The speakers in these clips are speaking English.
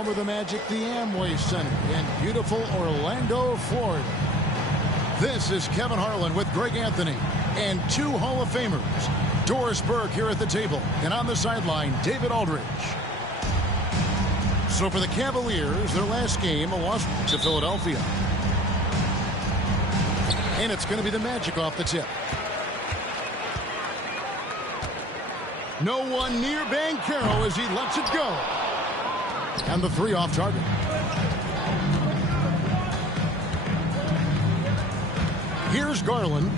Over the Magic, the Amway Center in beautiful Orlando, Florida. This is Kevin Harlan with Greg Anthony and two Hall of Famers. Doris Burke here at the table, and on the sideline, David Aldridge. So for the Cavaliers, their last game, a loss to Philadelphia. And it's going to be the Magic off the tip. No one near Banchero as he lets it go. And the three off target. Here's Garland.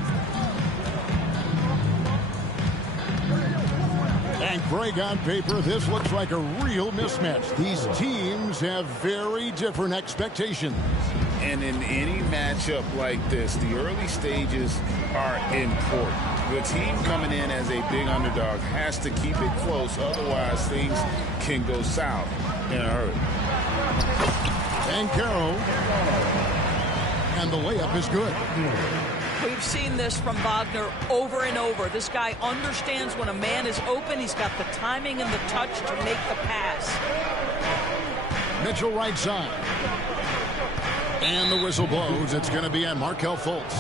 And Greg, on paper, this looks like a real mismatch. These teams have very different expectations. And in any matchup like this, the early stages are important. The team coming in as a big underdog has to keep it close, otherwise things can go south in a hurry. Banchero. And the layup is good. We've seen this from Wagner over and over. This guy understands when a man is open. He's got the timing and the touch to make the pass. Mitchell right side. And the whistle blows. It's going to be on Markelle Fultz.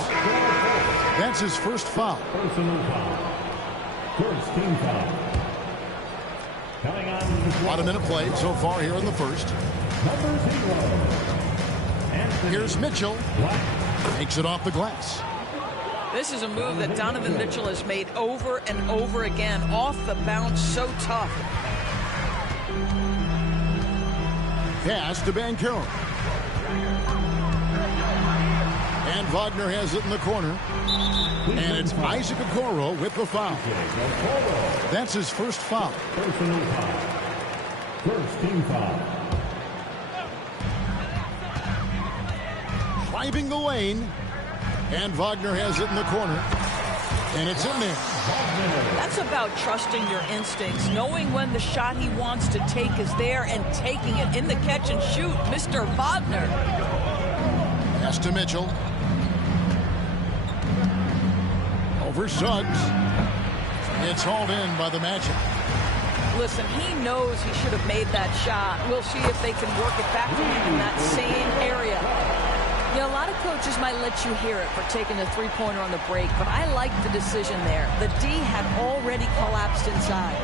That's his first foul. Personal foul. First team foul. Coming on. About a minute played so far here in the first. Number 0. Here's Mitchell. Takes it off the glass. This is a move that Donovan Mitchell has made over and over again. Off the bounce, so tough. Pass to Banchero. And Wagner has it in the corner. And it's Isaac Okoro with the foul. That's his first foul. Personal foul. First team foul. Driving the lane. And Wagner has it in the corner. And it's in there. That's about trusting your instincts, knowing when the shot he wants to take is there and taking it in the catch and shoot. Mr. Wagner. Pass to Mitchell. Over Suggs. It's hauled in by the Magic. Listen, he knows he should have made that shot. We'll see if they can work it back to him in that same area. Yeah, a lot of coaches might let you hear it for taking a three-pointer on the break, but I like the decision there. The D had already collapsed inside.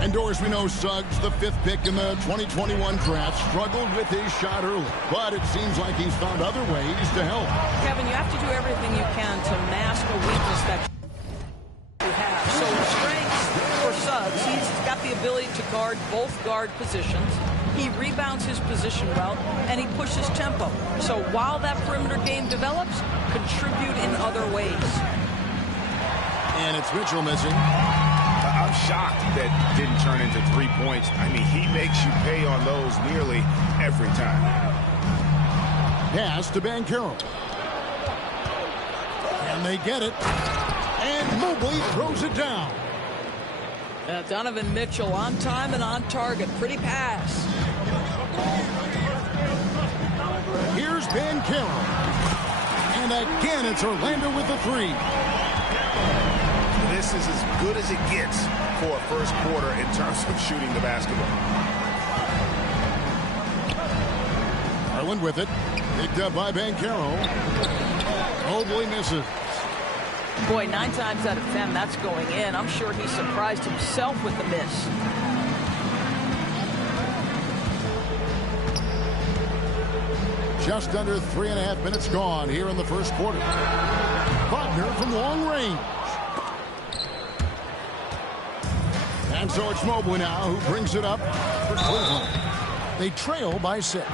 And Doris, we know Suggs, the fifth pick in the 2021 draft, struggled with his shot early. But it seems like he's found other ways to help. Kevin, you have to do everything you can to mask a weakness that you have. So strengths for Suggs, he's got the ability to guard both guard positions. He rebounds his position well, and he pushes tempo. So while that perimeter game develops, contribute in other ways. And it's Mitchell missing. I'm shocked that didn't turn into 3 points. I mean, he makes you pay on those nearly every time. Pass to Banchero. And they get it. And Mobley throws it down. Donovan Mitchell on time and on target. Pretty pass. Here's Banchero. And again, it's Orlando with the three. This is as good as it gets for a first quarter in terms of shooting the basketball. Garland with it. Picked up by Banchero. Mobley misses. Boy, 9 times out of 10, that's going in. I'm sure he surprised himself with the miss. Just under 3.5 minutes gone here in the first quarter. Wagner from long range. And so it's Mobley now who brings it up for Cleveland. They trail by 6.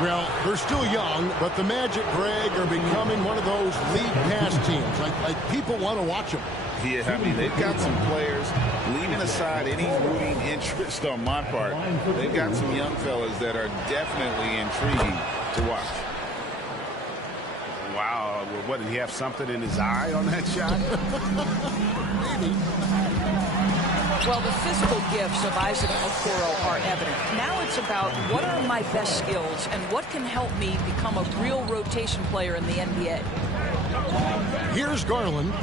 Well, they're still young, but the Magic, Greg, are becoming one of those league pass teams. Like people want to watch them. Yeah, I mean, they've got some players, leaving aside any rooting interest on my part, they've got some young fellas that are definitely intriguing to watch. Wow, what, did he have something in his eye on that shot? Maybe. Well, the physical gifts of Isaac Okoro are evident. Now it's about what are my best skills and what can help me become a real rotation player in the NBA. Here's Garland.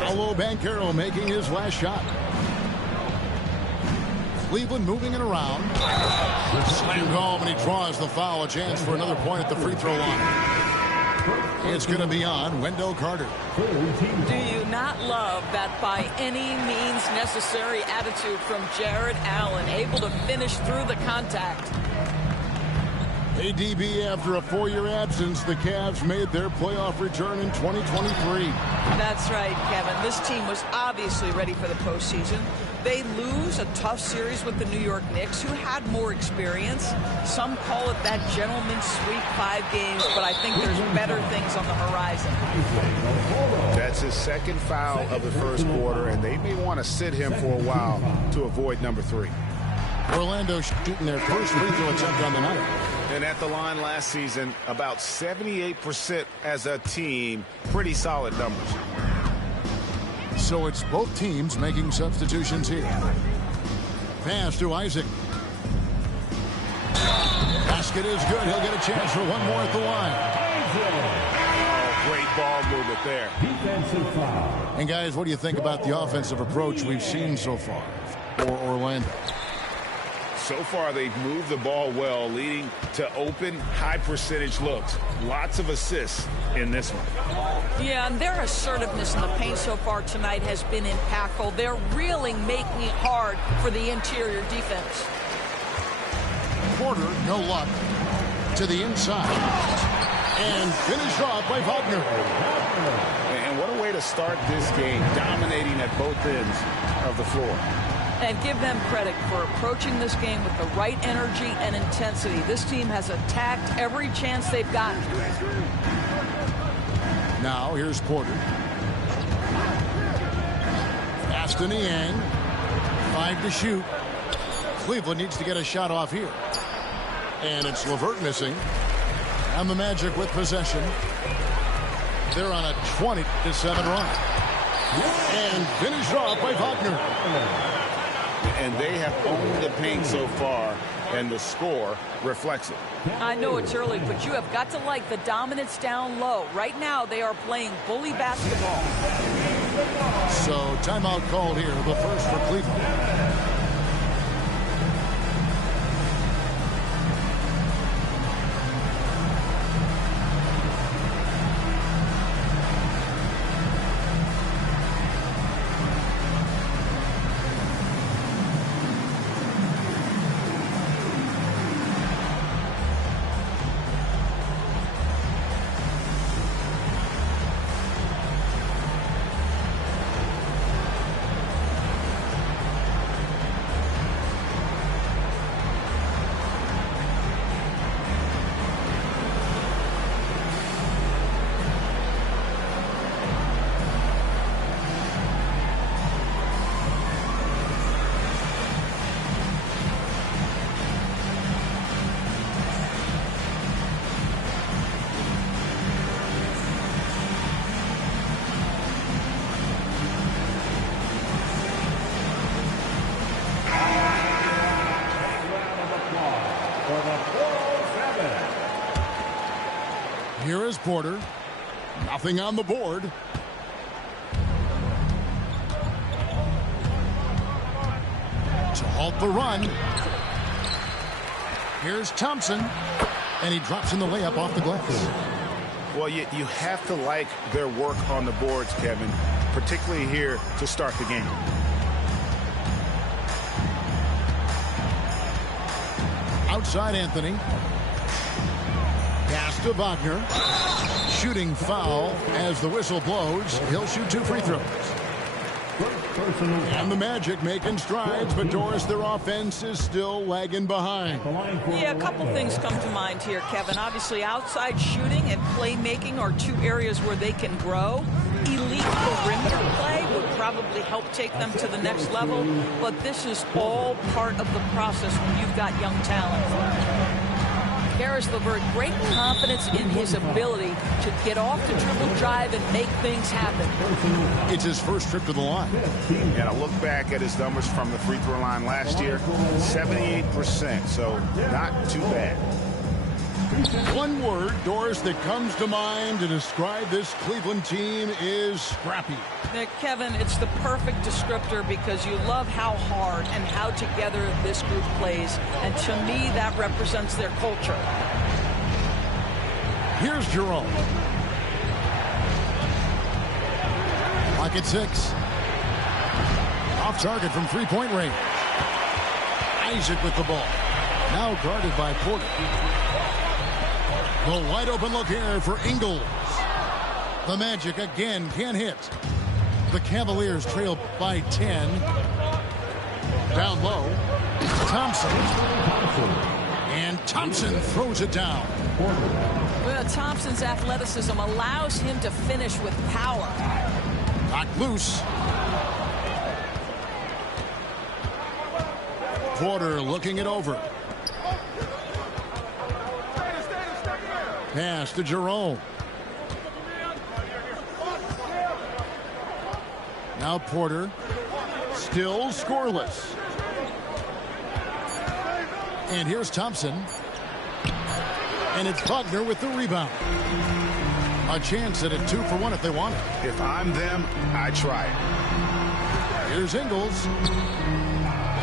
Paolo Banchero making his last shot. Cleveland moving it around. Slammed home, and he draws the foul. A chance for another point at the free throw line. It's going to be on Wendell Carter. Do you not love that by any means necessary attitude from Jared Allen, able to finish through the contact? ADB, after a 4-year absence, the Cavs made their playoff return in 2023. That's right, Kevin. This team was obviously ready for the postseason. They lose a tough series with the New York Knicks, who had more experience. Some call it that gentleman's sweep, 5 games, but I think there's better things on the horizon. That's his second foul of the first quarter, and they may want to sit him for a while to avoid number 3. Orlando shooting their first free throw attempt on the night. And at the line last season, about 78% as a team. Pretty solid numbers. So it's both teams making substitutions here. Pass to Isaac. Basket is good. He'll get a chance for one more at the line. Oh, great ball movement there. Defensive foul. And guys, what do you think about the offensive approach we've seen so far for Orlando? So far, they've moved the ball well, leading to open, high-percentage looks. Lots of assists in this one. Yeah, and their assertiveness in the paint so far tonight has been impactful. They're really making it hard for the interior defense. Porter, no luck. To the inside. And finished off by Wagner. And what a way to start this game, dominating at both ends of the floor. And give them credit for approaching this game with the right energy and intensity. This team has attacked every chance they've gotten. Now here's Porter. Pass to Niang. 5 to shoot. Cleveland needs to get a shot off here. And it's LeVert missing. And the Magic with possession. They're on a 20-7 run. And finished off by Wagner. And they have owned the paint so far, and the score reflects it. I know it's early, but you have got to like the dominance down low. Right now, they are playing bully basketball. So timeout called here, the first for Cleveland. Here is Porter. Nothing on the board. To halt the run. Here's Thompson. And he drops in the layup off the glass. Well, you have to like their work on the boards, Kevin, particularly here to start the game. Outside Anthony. Pass to Wagner. Shooting foul as the whistle blows. He'll shoot 2 free throws. And the Magic making strides, but Doris, their offense is still lagging behind. Yeah, a couple things come to mind here, Kevin. Obviously, outside shooting and playmaking are 2 areas where they can grow. Elite perimeter play would probably help take them to the next level, but this is all part of the process when you've got young talent. Caris LeVert, great confidence in his ability to get off the dribble drive and make things happen. It's his first trip to the line. And I look back at his numbers from the free throw line last year, 78%, so not too bad. One word, Doris, that comes to mind to describe this Cleveland team is scrappy. Kevin, it's the perfect descriptor because you love how hard and how together this group plays. And to me, that represents their culture. Here's Jerome. Lock at 6. Off target from three-point range. Isaac with the ball. Now guarded by Porter. The wide open look here for Ingles. The Magic again can't hit. The Cavaliers trail by 10. Down low. Thompson. And Thompson throws it down. Well, Thompson's athleticism allows him to finish with power. Knocked loose. Porter looking it over. Pass to Jerome. Now Porter. Still scoreless. And here's Thompson. And it's Wagner with the rebound. A chance at a 2-for-1 if they want it. If I'm them, I try it. Here's Ingles.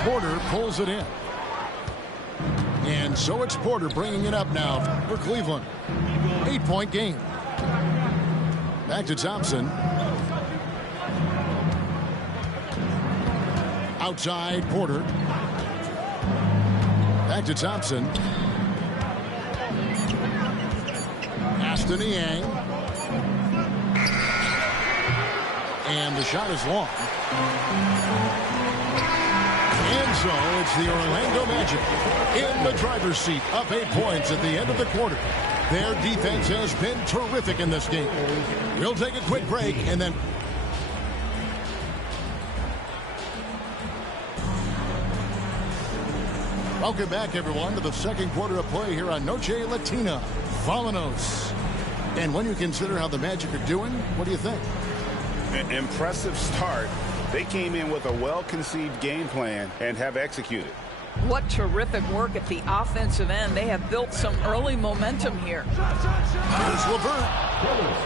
Porter pulls it in. And so it's Porter bringing it up now for Cleveland. 8-point game. Back to Thompson. Outside Porter. Back to Thompson. Pass to Niang. And the shot is long. And so it's the Orlando Magic in the driver's seat, up 8 points at the end of the quarter. Their defense has been terrific in this game. We'll take a quick break and then... Welcome back, everyone, to the second quarter of play here on Noche Latina. Vámonos. And when you consider how the Magic are doing, what do you think? An impressive start. They came in with a well-conceived game plan and have executed. What terrific work at the offensive end. They have built some early momentum here. Here's LeVert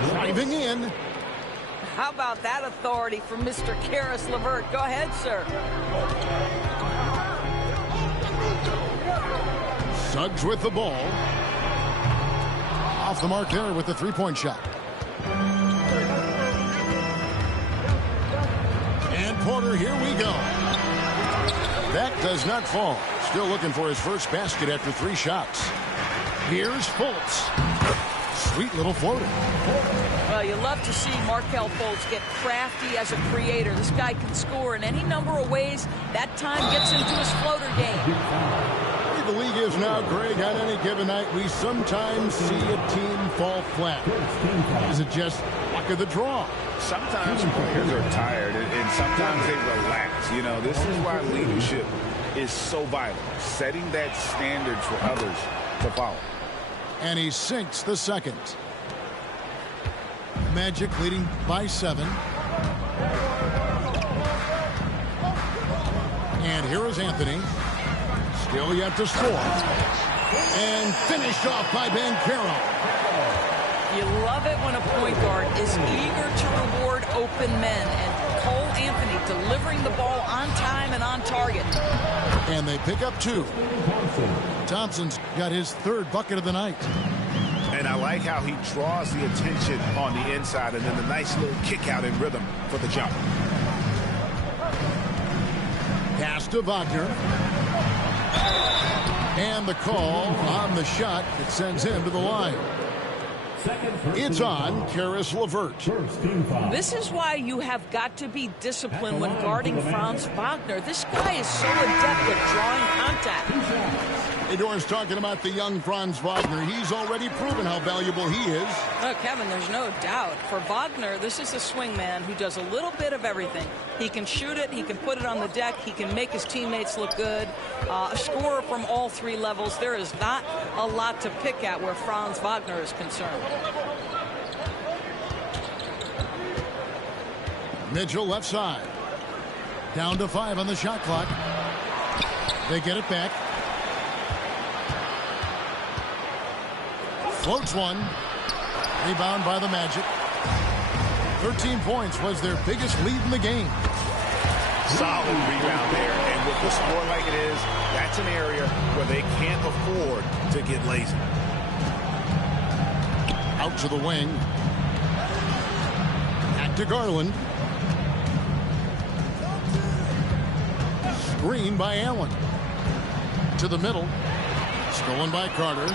driving in. How about that authority from Mr. Caris LeVert? Go ahead, sir. Suggs with the ball. Off the mark there with the three-point shot. And Porter, here we go. That does not fall. Still looking for his first basket after 3 shots. Here's Fultz. Sweet little floater. Well, you love to see Markelle Fultz get crafty as a creator. This guy can score in any number of ways. That time gets into his floater game. The league is now, Greg, on any given night, we sometimes see a team fall flat. Is it just luck of the draw? Sometimes players are tired, and sometimes they relax. You know, this is why leadership is so vital, setting that standard for others to follow. And he sinks the second. Magic leading by 7. And here is Anthony. Still yet to score. And finished off by Banchero. You love it when a point guard is eager to reward open men. And Cole Anthony delivering the ball on time and on target. And they pick up 2. Thompson's got his 3rd bucket of the night. And I like how he draws the attention on the inside and then the nice little kick out in rhythm for the jump. Pass to Wagner. And the call on the shot that sends him to the line. It's on Caris LeVert. This is why you have got to be disciplined when guarding Franz Wagner. This guy is so adept at drawing contact. Hey, Doris, talking about the young Franz Wagner. He's already proven how valuable he is. Oh, Kevin, there's no doubt. For Wagner, this is a swing man who does a little bit of everything. He can shoot it. He can put it on the deck. He can make his teammates look good. A scorer from all 3 levels. There is not a lot to pick at where Franz Wagner is concerned. Mitchell left side. Down to 5 on the shot clock. They get it back. Floats one. Rebound by the Magic. 13 points was their biggest lead in the game. Solid rebound there. And with the score like it is, that's an area where they can't afford to get lazy. Out to the wing. Back to Garland. Screen by Allen. To the middle. Stolen by Carter.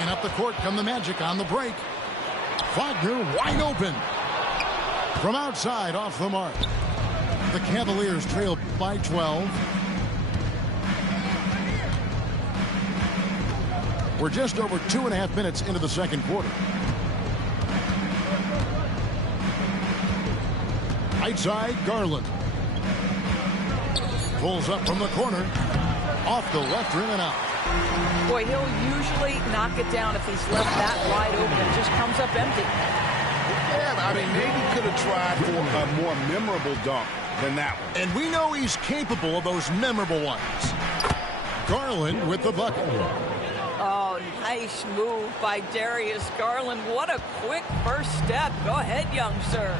And up the court come the Magic on the break. Wagner wide open. From outside, off the mark. The Cavaliers trail by 12. We're just over 2.5 minutes into the second quarter. Right side, Garland. Pulls up from the corner. Off the left rim and out. Boy, he'll usually knock it down if he's left that wide open. It just comes up empty. Yeah, I mean, maybe could have tried for a more memorable dunk than that one. And we know he's capable of those memorable ones. Garland with the bucket. Oh, nice move by Darius Garland. What a quick first step. Go ahead, young sir.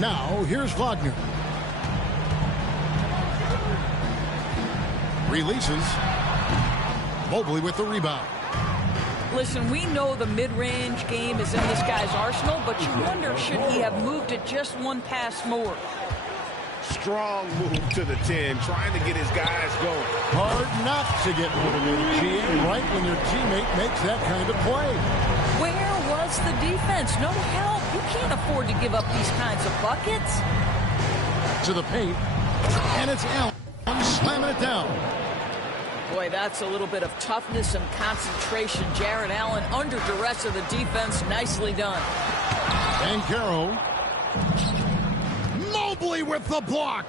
Now, here's Wagner. Releases. Mobley with the rebound. Listen, we know the mid-range game is in this guy's arsenal, but you wonder, should he have moved it just one pass more? Strong move to the 10, trying to get his guys going. Hard not to get motivated, GM, right when your teammate makes that kind of play. Where was the defense? No help. You can't afford to give up these kinds of buckets. To the paint, and it's Allen slamming it down. Boy, that's a little bit of toughness and concentration. Jarrett Allen under duress of the defense. Nicely done. Banchero. Mobley with the block.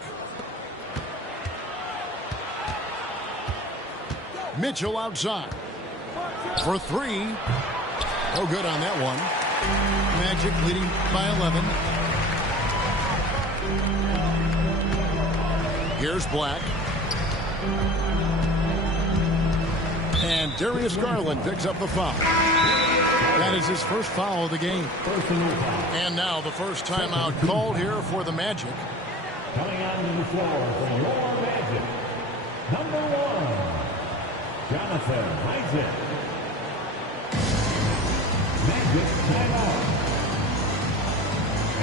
Mitchell outside. For three. No good on that one. Magic leading by 11. Here's Black. And Darius Garland picks up the foul. That is his first foul of the game. And now the first timeout called here for the Magic. Coming onto the floor for your Magic, number 1, Jonathan Isaac. Magic timeout.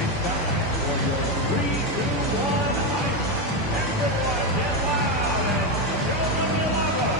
It's time for your 3-2-1 ice. Everyone get loud and show them your love.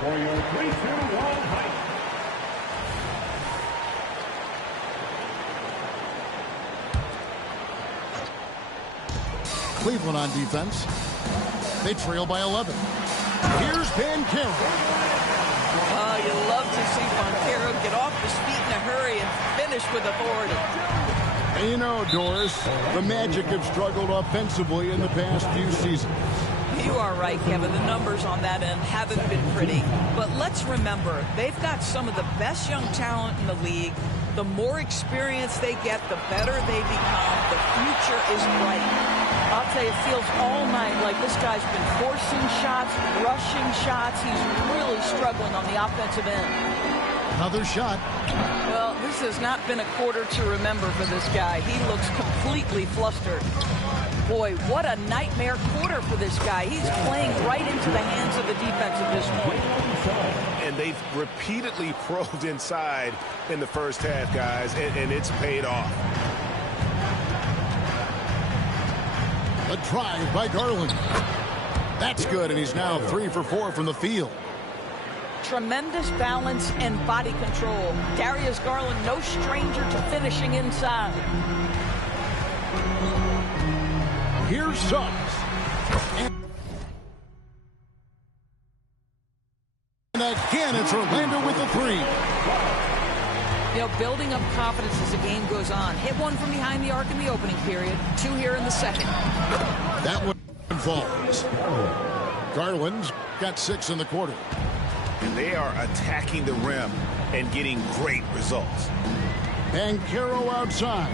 For your 3-2-1 hike. Cleveland on defense. They trail by 11. Here's Banchero. Oh, you love to see Banchero get off his feet in a hurry and finish with authority. And you know, Doris, the Magic have struggled offensively in the past few seasons. You are right, Kevin. The numbers on that end haven't been pretty. But let's remember, they've got some of the best young talent in the league. The more experience they get, the better they become. The future is bright. I'll tell you, it feels all night like this guy's been forcing shots, rushing shots. He's really struggling on the offensive end. Another shot. Well, this has not been a quarter to remember for this guy. He looks completely flustered. Boy, what a nightmare quarter for this guy. He's playing right into the hands of the defense at this point. And they've repeatedly probed inside in the first half, guys, and it's paid off. A drive by Garland. That's good, and he's now 3 for 4 from the field. tremendous balance and body control. Darius Garland, no stranger to finishing inside. Here's Suggs. And again, it's Orlando with the three. You know, building up confidence as the game goes on. Hit one from behind the arc in the opening period. Two here in the second. That one falls. Garland's got 6 in the quarter. And they are attacking the rim and getting great results. Banchero outside.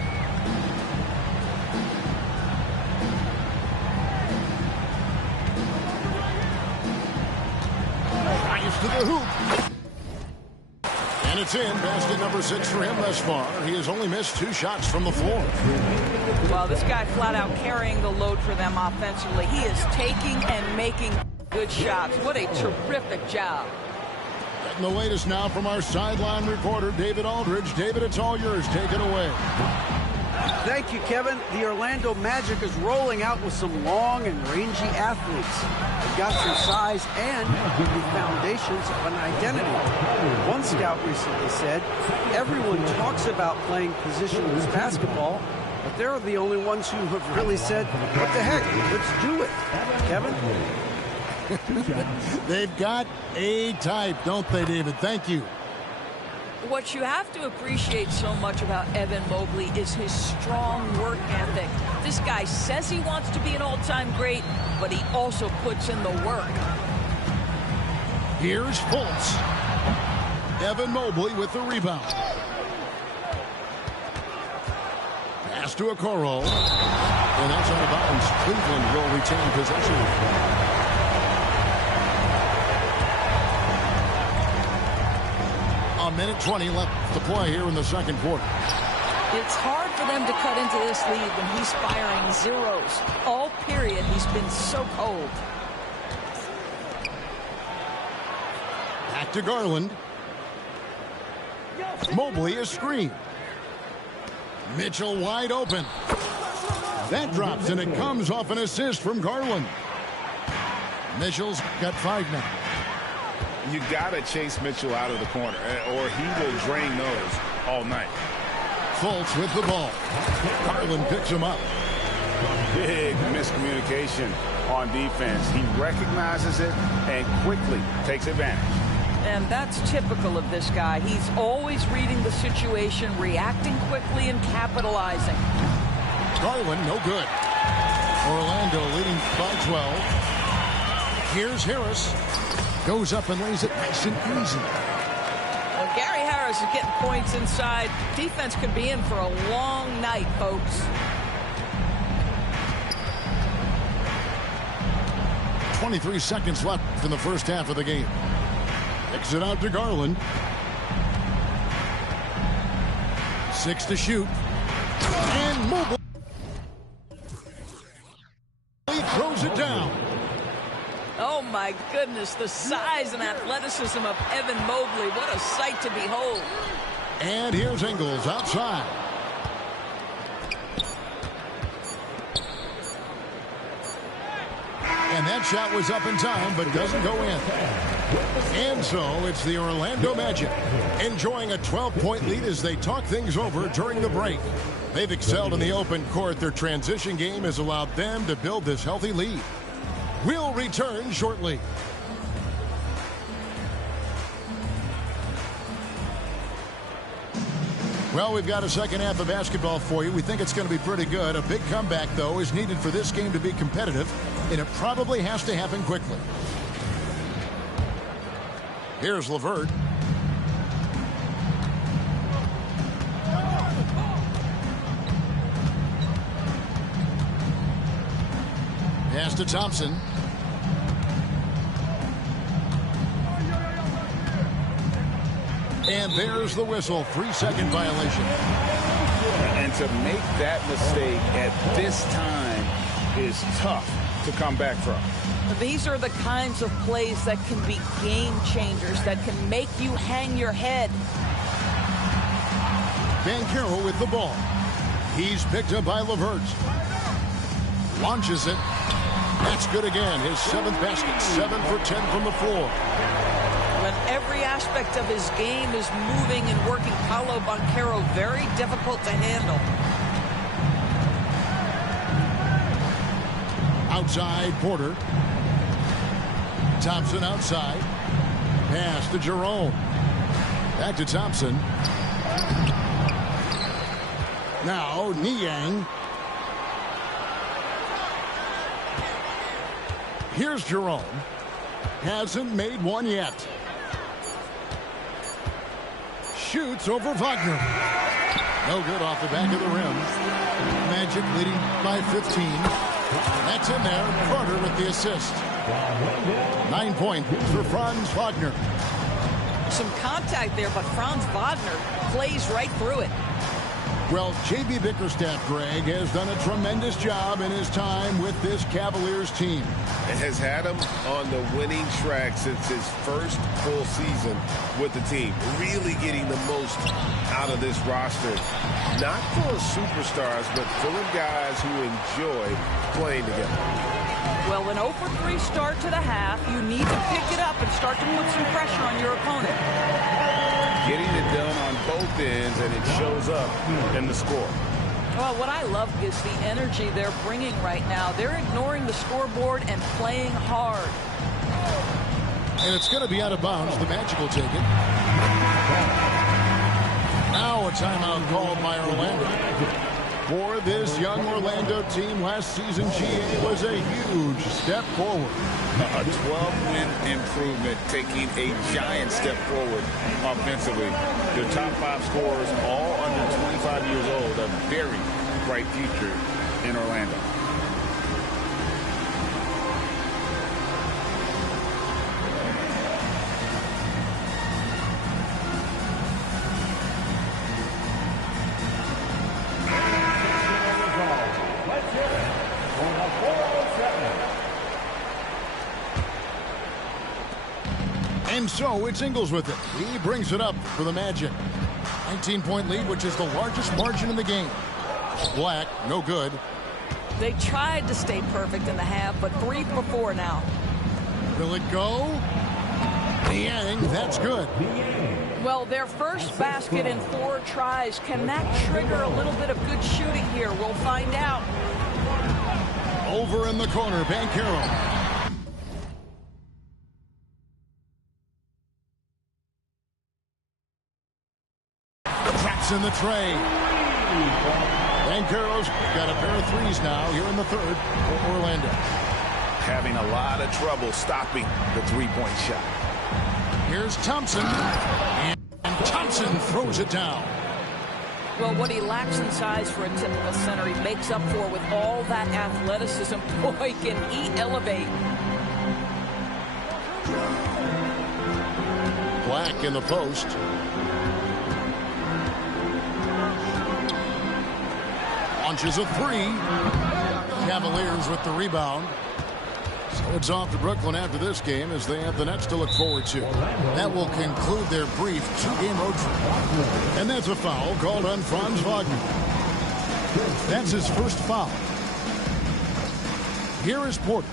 Drives to the hoop. And it's in. Basket number 6 for him thus far. He has only missed 2 shots from the floor. Well, this guy flat out carrying the load for them offensively. He is taking and making good shots. What a terrific job. Getting the latest now from our sideline reporter, David Aldridge. David, it's all yours. Take it away. Thank you, Kevin. The Orlando Magic is rolling out with some long and rangy athletes. They've got some size and the foundations of an identity. One scout recently said, everyone talks about playing positionless basketball, but they're the only ones who have really said, what the heck, let's do it. Kevin? They've got a type, don't they, David? Thank you. What you have to appreciate so much about Evan Mobley is his strong work ethic. This guy says he wants to be an all-time great, but he also puts in the work. Here's Fultz. Evan Mobley with the rebound. Pass to Okoro. And that's out of bounds. Cleveland will retain possession. A minute 20 left to play here in the second quarter. It's hard for them to cut into this lead when he's firing zeros. All period, he's been so cold. Back to Garland. Mobley is screened. Mitchell wide open. That drops, and it comes off an assist from Garland. Mitchell's got 5 now. You got to chase Mitchell out of the corner, or he will drain those all night. Fultz with the ball. Garland picks him up. Big miscommunication on defense. He recognizes it and quickly takes advantage. And that's typical of this guy. He's always reading the situation, reacting quickly, and capitalizing. Garland, no good. Orlando leading by 12. Here's Harris. Goes up and lays it nice and easy. Well, Gary Harris is getting points inside. Defense could be in for a long night, folks. 23 seconds left in the first half of the game. Kicks it out to Garland. 6 to shoot. And Mobley throws it down. Oh, my goodness, the size and athleticism of Evan Mobley. What a sight to behold. And here's Ingles outside. And that shot was up in time, but doesn't go in. And so it's the Orlando Magic enjoying a 12-point lead as they talk things over during the break. They've excelled in the open court. Their transition game has allowed them to build this healthy lead. We'll return shortly. Well, we've got a second half of basketball for you. We think it's going to be pretty good. A big comeback, though, is needed for this game to be competitive, and it probably has to happen quickly. Here's LeVert. Pass to Thompson. And there's the whistle. 3-second violation. And to make that mistake at this time is tough to come back from. These are the kinds of plays that can be game changers, that can make you hang your head. Banchero with the ball. He's picked up by LeVert. Launches it. That's good again. His 7th basket. 7 for 10 from the floor. When Every aspect of his game is moving and working Paolo Banchero very difficult to handle. Outside, Porter. Thompson outside. Pass to Jerome. Back to Thompson. Now, Niang. Here's Jerome. Hasn't made one yet. Shoots over Wagner. No good off the back of the rim. Magic leading by 15. That's in there. Carter with the assist. 9 points for Franz Wagner. Some contact there, but Franz Wagner plays right through it. Well, J.B. Bickerstaff, Greg, has done a tremendous job in his time with this Cavaliers team. It has had him on the winning track since his first full season with the team. Really getting the most out of this roster. Not full of superstars, but full of guys who enjoy playing together. Well, an 0-for-3 start to the half. You need to pick it up and start to put some pressure on your opponent. Getting it done on both ends, and it shows up in the score. Well, what I love is the energy they're bringing right now. They're ignoring the scoreboard and playing hard. And it's going to be out of bounds. The Magic will take it. Now a timeout called by Orlando. For this young Orlando team, last season, GA was a huge step forward. A 12-win improvement, taking a giant step forward offensively. Their top 5 scorers, all under 25 years old, a very bright future in Orlando. And so it's Ingles with it. He brings it up for the Magic. 19-point lead, which is the largest margin in the game. Black, no good. They tried to stay perfect in the half, but 3 for 4 now. Will it go? Niang, that's good. Well, their first basket in 4 tries. Can that trigger a little bit of good shooting here? We'll find out. Over in the corner, Banchero. In the tray. Banchero's got a pair of threes now here in the third for Orlando. Having a lot of trouble stopping the three-point shot. Here's Thompson. And Thompson throws it down. Well, what he lacks in size for a typical center, he makes up for with all that athleticism. Boy, can he elevate. Black in the post. Launches a 3. Cavaliers with the rebound. So it's off to Brooklyn after this game as they have the Nets to look forward to. That will conclude their brief 2-game road trip. And that's a foul called on Franz Wagner. That's his first foul. Here is Porter.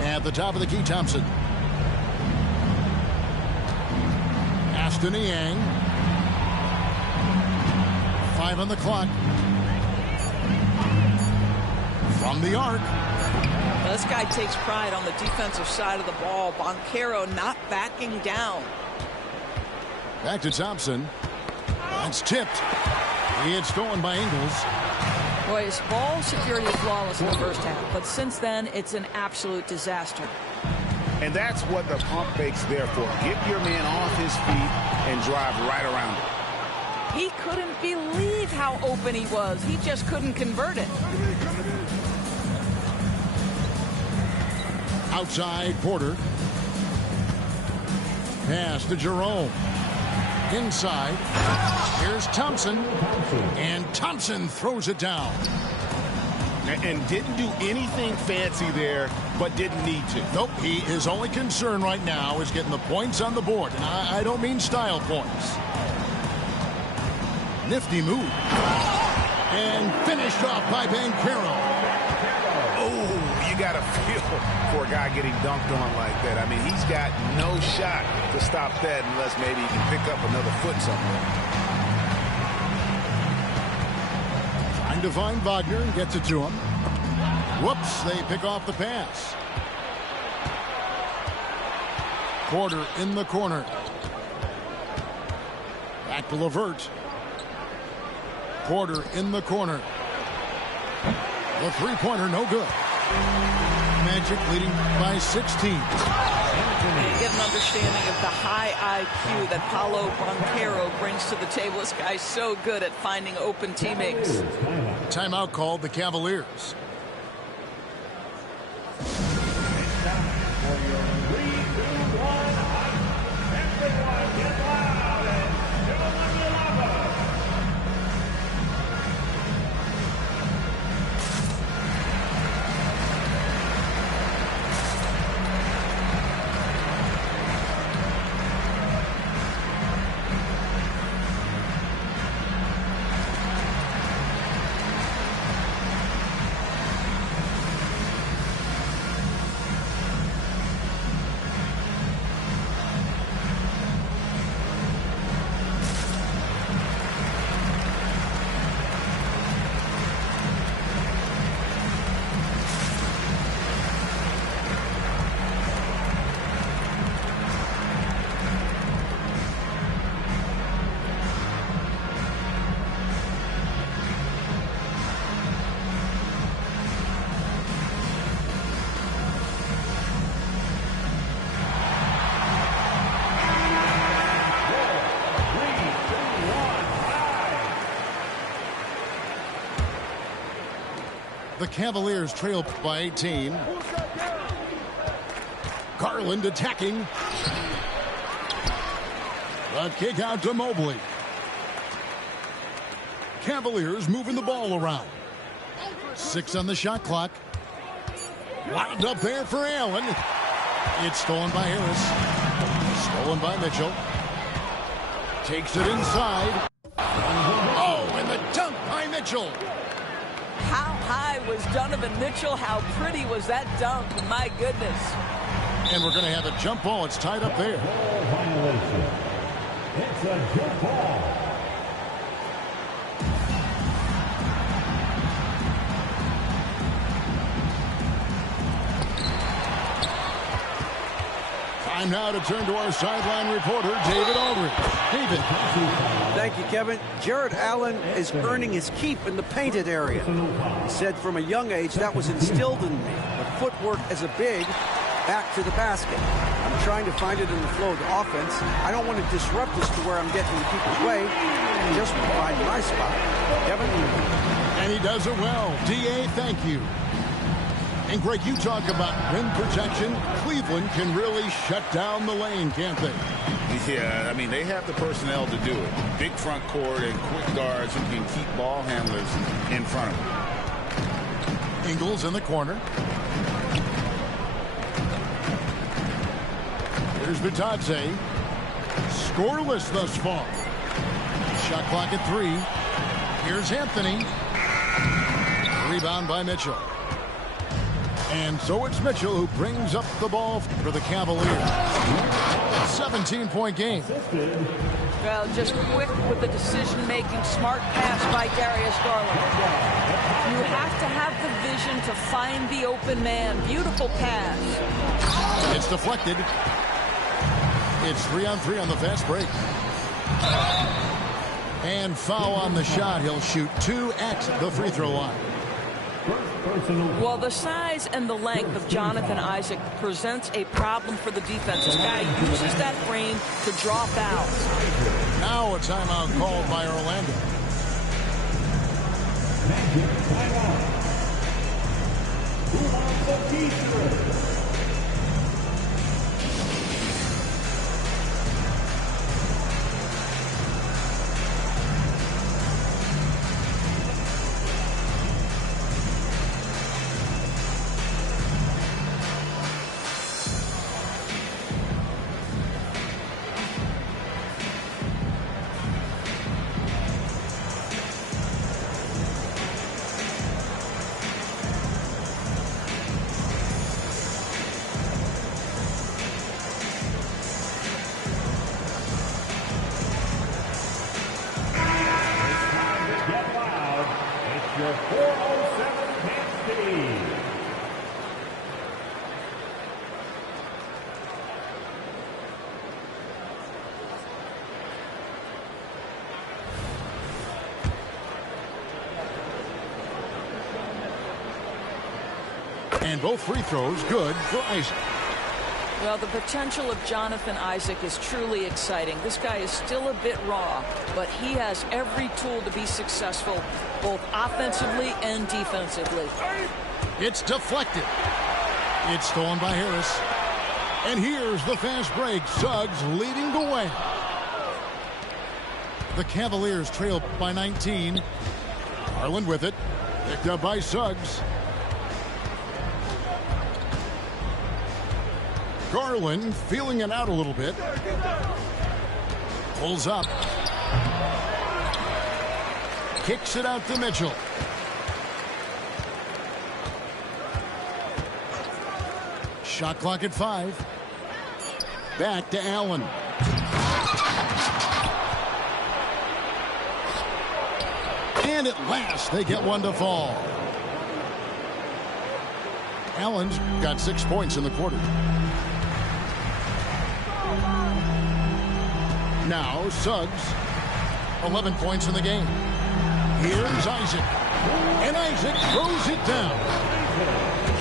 At the top of the key, Thompson. Pass to Niang. 5 on the clock. From the arc. Well, this guy takes pride on the defensive side of the ball. Banchero not backing down. Back to Thompson. That's tipped. He had stolen by Ingles. Boy, his ball security is flawless in the first half, but since then, it's an absolute disaster. And that's what the pump fake's there for. Get your man off his feet and drive right around it. He couldn't believe how open he was. He just couldn't convert it. Outside, Porter. Pass to Jerome. Inside. Here's Thompson. And Thompson throws it down. And didn't do anything fancy there, but didn't need to. Nope, his only concern right now is getting the points on the board. And I don't mean style points. Nifty move. And finished off by Banchero. Oh, you got to feel for a guy getting dunked on like that. I mean, he's got no shot to stop that unless maybe he can pick up another foot somewhere. Trying to find Wagner and gets it to him. Whoops, they pick off the pass. Porter in the corner. Back to LeVert. Porter in the corner. The three-pointer, no good. Magic leading by 16. You get an understanding of the high IQ that Paolo Banchero brings to the table. This guy's so good at finding open teammates. Timeout called the Cavaliers. The Cavaliers trail by 18. Garland attacking. The kick out to Mobley. Cavaliers moving the ball around. 6 on the shot clock. Wound up there for Allen. It's stolen by Harris. Stolen by Mitchell. Takes it inside. Oh, and the dunk by Mitchell. How high was Donovan Mitchell? How pretty was that dunk? My goodness. And we're going to have a jump ball. It's tied up there. Violation. It's a jump ball. Time now to turn to our sideline reporter, David Aldridge. David. Thank you, Kevin. Jared Allen is earning his keep in the painted area. He said from a young age that was instilled in me. The footwork as a big, back to the basket. I'm trying to find it in the flow of the offense. I don't want to disrupt this to where I'm getting in people's way. I just want to find my spot. Kevin? And he does it well. D.A., thank you. And Greg, you talk about rim protection. Cleveland can really shut down the lane, can't they? Yeah, I mean, they have the personnel to do it. Big front court and quick guards who can keep ball handlers in front of them. Ingles in the corner. Here's Bitadze. Scoreless thus far. Shot clock at 3. Here's Anthony. Rebound by Mitchell. And so it's Mitchell who brings up the ball for the Cavaliers. 17-point game. Well, just quick with the decision-making, smart pass by Darius Garland. You have to have the vision to find the open man. Beautiful pass. It's deflected. It's 3-on-3 on the fast break. And foul on the shot. He'll shoot 2 at the free throw line. Well, the size and the length of Jonathan Isaac presents a problem for the defense. This guy uses that frame to draw fouls. Now a timeout called by Orlando. Who wants the feature? 407 Nasty. And both free throws good for Isaac. Well, the potential of Jonathan Isaac is truly exciting. This guy is still a bit raw, but he has every tool to be successful, both offensively and defensively. It's deflected. It's stolen by Harris. And here's the fast break. Suggs leading the way. The Cavaliers trail by 19. Garland with it. Picked up by Suggs. Garland feeling it out a little bit. Pulls up. Kicks it out to Mitchell. Shot clock at 5. Back to Allen. And at last they get one to fall. Allen's got 6 points in the quarter. Now Suggs, 11 points in the game. Here's Isaac. And Isaac throws it down.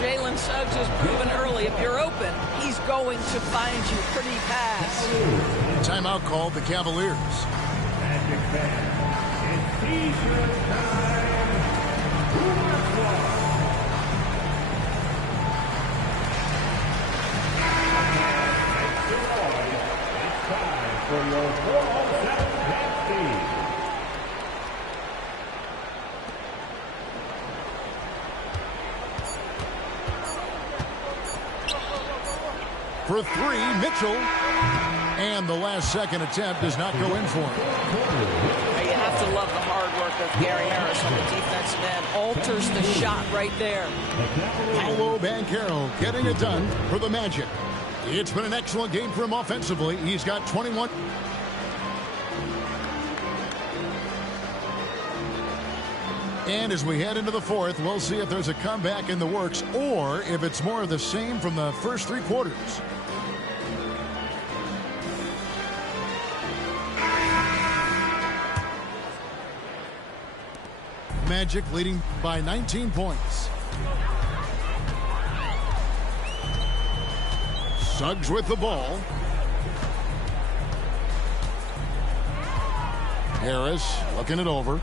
Jalen Suggs has proven early, if you're open, he's going to find you pretty fast. Timeout called the Cavaliers. Magic fans, it's season time. Who has won? It's time for your 407 Nasty. For 3, Mitchell. And the last second attempt does not go in for him. You have to love the hard work of Gary Harris on the defensive end. Alters the shot right there. Paolo Banchero getting it done for the Magic. It's been an excellent game for him offensively. He's got 21. And as we head into the fourth, we'll see if there's a comeback in the works or if it's more of the same from the first 3 quarters. Magic leading by 19 points. Suggs with the ball. Harris looking it over.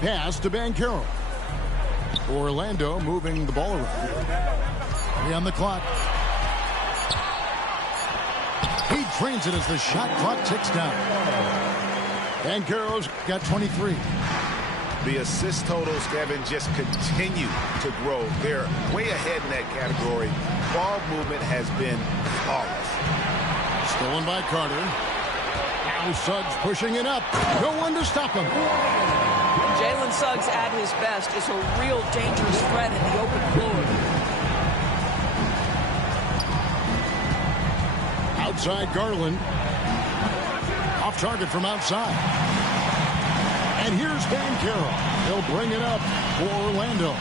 Pass to Banchero. Orlando moving the ball around. 3 on the clock. He trains it as the shot clock ticks down. Banchero's got 23. The assist totals, Kevin, just continue to grow. They're way ahead in that category. Ball movement has been flawless. Stolen by Carter. Now Suggs pushing it up. No one to stop him. Jalen Suggs at his best is a real dangerous threat in the open floor. Outside Garland. Off target from outside. And here's Banchero. He'll bring it up for Orlando.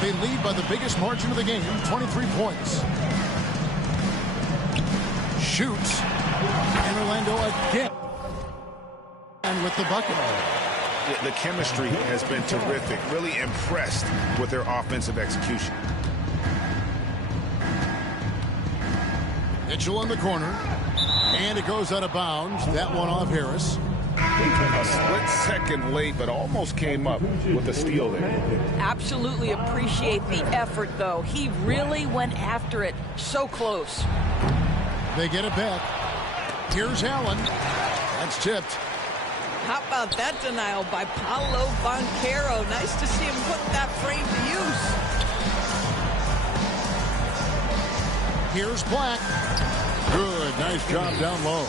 They lead by the biggest margin of the game, 23 points. Shoots. And Orlando again. And with the bucket. The chemistry has been terrific. Really impressed with their offensive execution. Mitchell in the corner. And it goes out of bounds. That one off Harris. A split second late, but almost came up with a steal there. Absolutely appreciate the effort, though. He really went after it. So close. They get it back. Here's Allen. That's tipped. How about that denial by Paolo Banchero? Nice to see him put that frame to use. Here's Black. Good. Nice job down low.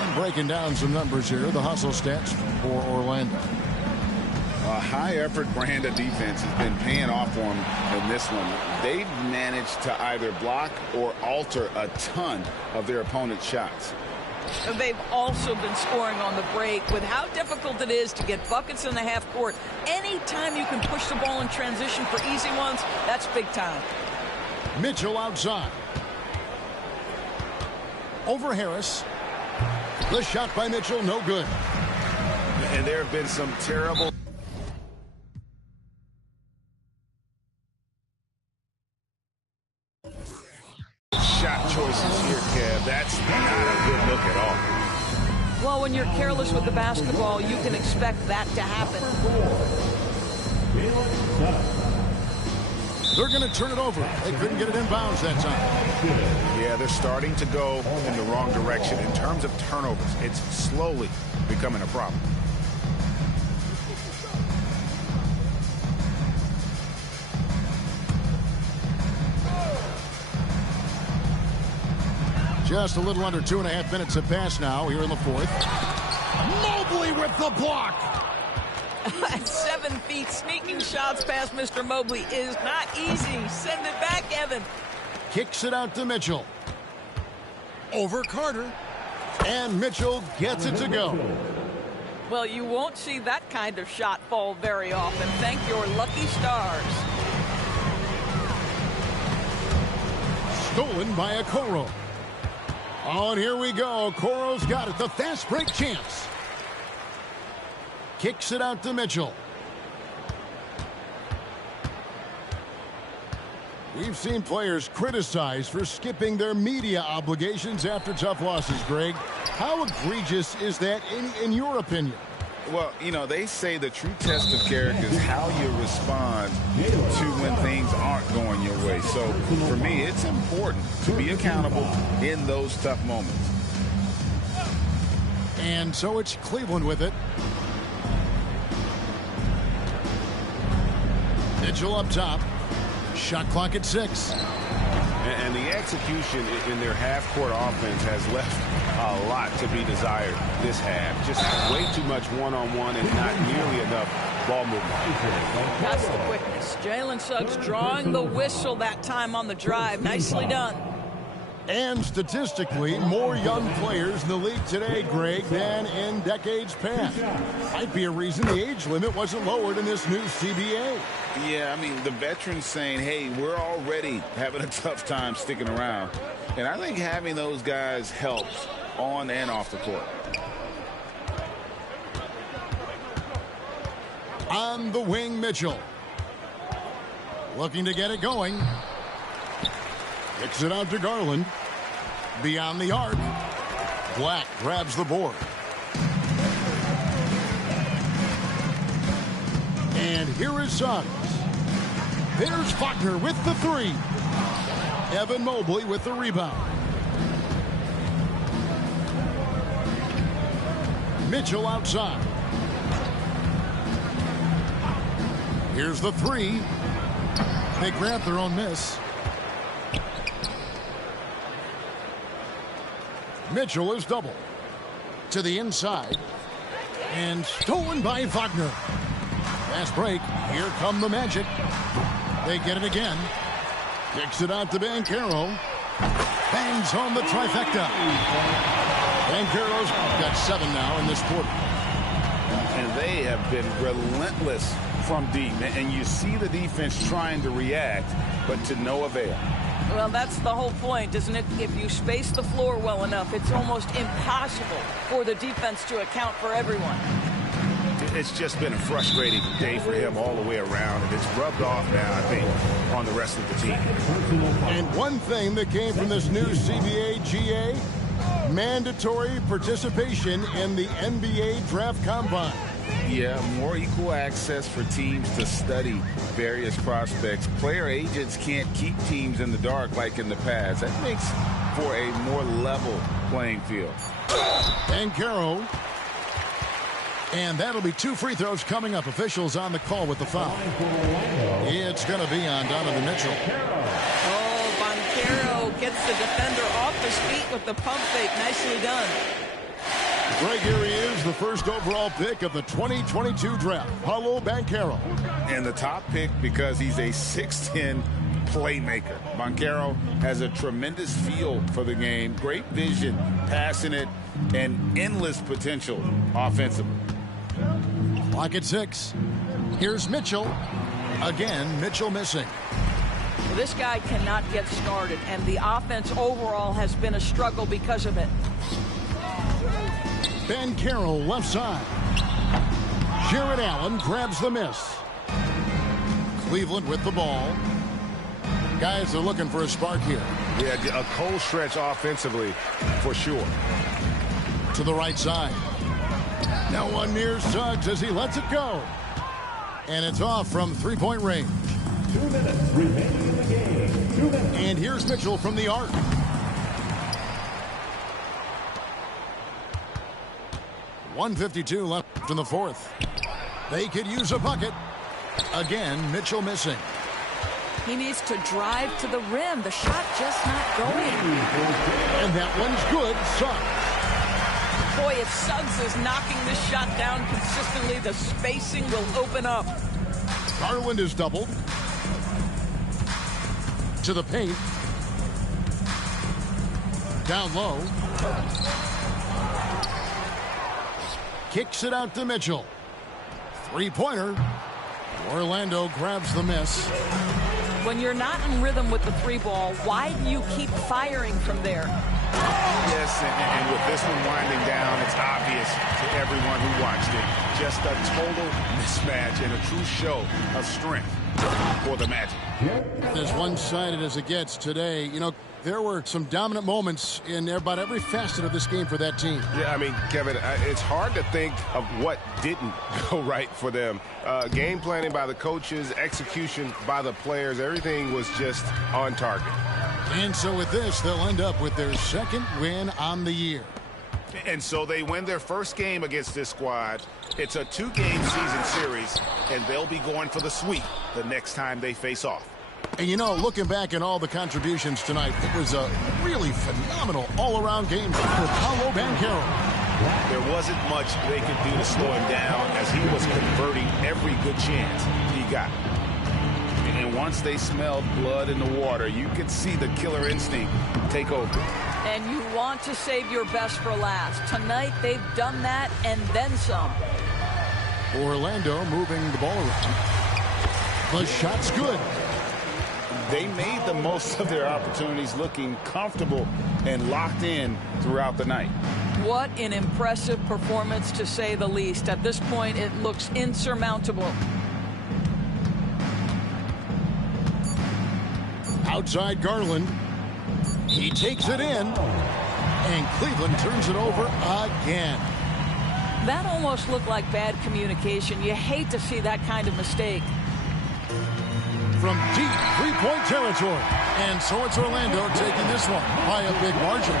And breaking down some numbers here. The hustle stats for Orlando. A high-effort brand of defense has been paying off for them in this one. They've managed to either block or alter a ton of their opponent's shots. They've also been scoring on the break. With how difficult it is to get buckets in the half court, anytime you can push the ball in transition for easy ones, that's big time. Mitchell outside. Over Harris. The shot by Mitchell, no good. And there have been some terrible shot choices here, Kev. That's not a good look at all. Well, when you're careless with the basketball, you can expect that to happen. They're going to turn it over. They couldn't get it in bounds that time. Yeah, they're starting to go in the wrong direction in terms of turnovers. It's slowly becoming a problem. Just a little under 2.5 minutes have passed now here in the fourth. Mobley with the block. At 7 feet, sneaking shots past Mr. Mobley is not easy. Send it back, Evan. Kicks it out to Mitchell. Over Carter. And Mitchell gets it to go. Well, you won't see that kind of shot fall very often. Thank your lucky stars. Stolen by Okoro. Oh, and here we go. Okoro's got it. The fast break chance. Kicks it out to Mitchell. We've seen players criticized for skipping their media obligations after tough losses, Greg. How egregious is that in your opinion? Well, you know, they say the true test of character is how you respond to when things aren't going your way. So, for me, it's important to be accountable in those tough moments. And so it's Cleveland with it. Mitchell up top. Shot clock at 6. And the execution in their half-court offense has left a lot to be desired this half. Just way too much one-on-one and not nearly enough ball movement. That's the quickness. Jalen Suggs drawing the whistle that time on the drive. Nicely done. And statistically, more young players in the league today, Greg, than in decades past. Might be a reason the age limit wasn't lowered in this new CBA. Yeah, I mean, the veterans saying, hey, we're already having a tough time sticking around. And I think having those guys helps on and off the court. On the wing, Mitchell. Looking to get it going. Kicks it out to Garland. Beyond the arc. Black grabs the board. And here is Suggs. There's Faulkner with the 3. Evan Mobley with the rebound. Mitchell outside. Here's the 3. They grab their own miss. Mitchell is double. To the inside. And stolen by Wagner. Fast break. Here come the Magic. They get it again. Kicks it out to Banchero. Bangs home the trifecta. Banchero's got 7 now in this quarter. And they have been relentless from deep. And you see the defense trying to react, but to no avail. Well, that's the whole point, isn't it? If you space the floor well enough, it's almost impossible for the defense to account for everyone. It's just been a frustrating day for him all the way around, and it's rubbed off now, I think, on the rest of the team. And one thing that came from this new CBA GA, mandatory participation in the NBA Draft Combine. Yeah, more equal access for teams to study various prospects. Player agents can't keep teams in the dark like in the past. That makes for a more level playing field. Banchero. And that'll be 2 free throws coming up. Officials on the call with the foul. It's going to be on Donovan Mitchell. Oh, Banchero gets the defender off his feet with the pump fake. Nicely done. Greg, here he is, the first overall pick of the 2022 draft, Paolo Banchero. And the top pick because he's a 6'10" playmaker. Banchero has a tremendous feel for the game, great vision, passing it, and endless potential offensively. Clock at 6. Here's Mitchell. Again, Mitchell missing. Well, this guy cannot get started, and the offense overall has been a struggle because of it. Ben Carroll left side. Jared Allen grabs the miss. Cleveland with the ball. Guys are looking for a spark here. Yeah, a cold stretch offensively for sure. To the right side. No one near Suggs as he lets it go. And it's off from three-point range. 2 minutes remaining in the game. 2 minutes. And here's Mitchell from the arc. .152 left in the fourth. They could use a bucket. Again, Mitchell missing. He needs to drive to the rim. The shot just not going. And that one's good. Suggs. Boy, if Suggs is knocking this shot down consistently, the spacing will open up. Garland is doubled. To the paint. Down low. Kicks it out to Mitchell. Three-pointer. Orlando grabs the miss. When you're not in rhythm with the three ball, why do you keep firing from there? Yes, and with this one winding down, it's obvious to everyone who watched it. Just a total mismatch and a true show of strength for the Magic. As one-sided as it gets today, you know, there were some dominant moments in about every facet of this game for that team. Yeah, I mean, Kevin, it's hard to think of what didn't go right for them. Game planning by the coaches, execution by the players, everything was just on target. And so with this, they'll end up with their second win on the year. And so they win their first game against this squad. It's a 2-game season series, and they'll be going for the sweep the next time they face off. And, you know, looking back at all the contributions tonight, it was a really phenomenal all-around game for Paolo Banchero. There wasn't much they could do to slow him down as he was converting every good chance he got. And once they smelled blood in the water, you could see the killer instinct take over. And you want to save your best for last. Tonight, they've done that and then some. Orlando moving the ball around. The shot's good. They made the most of their opportunities, looking comfortable and locked in throughout the night. What an impressive performance, to say the least. At this point, it looks insurmountable. Outside Garland. He takes it in. And Cleveland turns it over again. That almost looked like bad communication. You hate to see that kind of mistake. From deep three-point territory. And so it's Orlando taking this one by a big margin.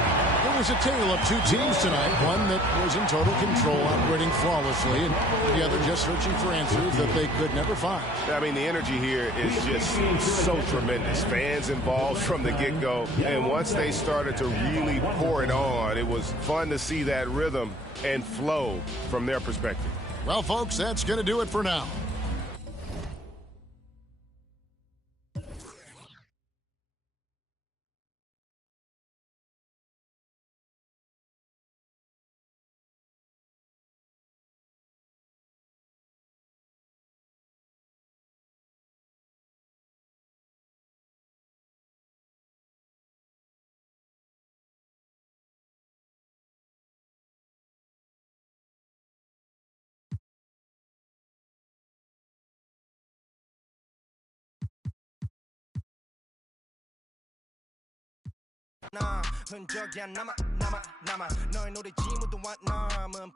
It was a tale of two teams tonight. One that was in total control, operating flawlessly, and the other just searching for answers that they could never find. I mean, the energy here is just so tremendous. Fans involved from the get-go. And once they started to really pour it on, it was fun to see that rhythm and flow from their perspective. Well, folks, that's going to do it for now. 흔적이 안 남아 널 노리지 못한 남은